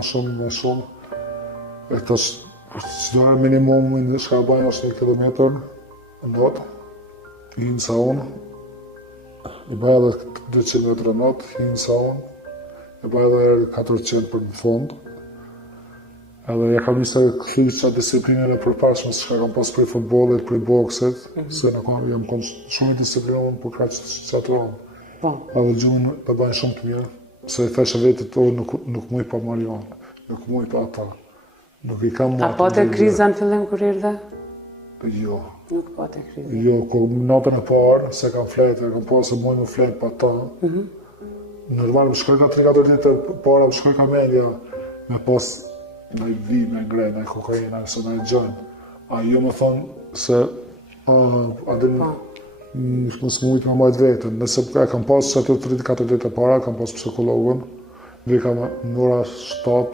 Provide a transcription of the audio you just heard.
më shumë, më shumë. E tash, çdo herë minimumi në shka bajnë është 1 kilometër në botë, hinë sa unë, i bëj edhe 200 metra not, hinë sa unë, i bëj edhe 400 për në fund. Edhe ja kam njëse këthy qa disiplinën e përpashme, s'ka kam pas për futbollit, për boksit, se në kam jam kon shumë disciplinohen për kaq qatëron. Edhe gjumin të bajnë shumë të mirë, se i theshe vetit o nuk muj pa Marion, nuk muj pa ata. Nuk i kam A pate kriza në fillim kur erdhe? Jo. Nuk pate kriza? Jo, natën e parë, se kam fletë, kam pasë muj më fletë pa ta. Normal, më shkoj ka 3-4 ditë para, më shkoj ka mendja me pas në i vi, me ngrej, në i kokaina, nëse në i gjënë. A jo më thonë se adin nësë më ujtë me majtë vetën. Nëse e kam pas që ato 3-4 ditë para, kam pas psikologën, vika në ora 7,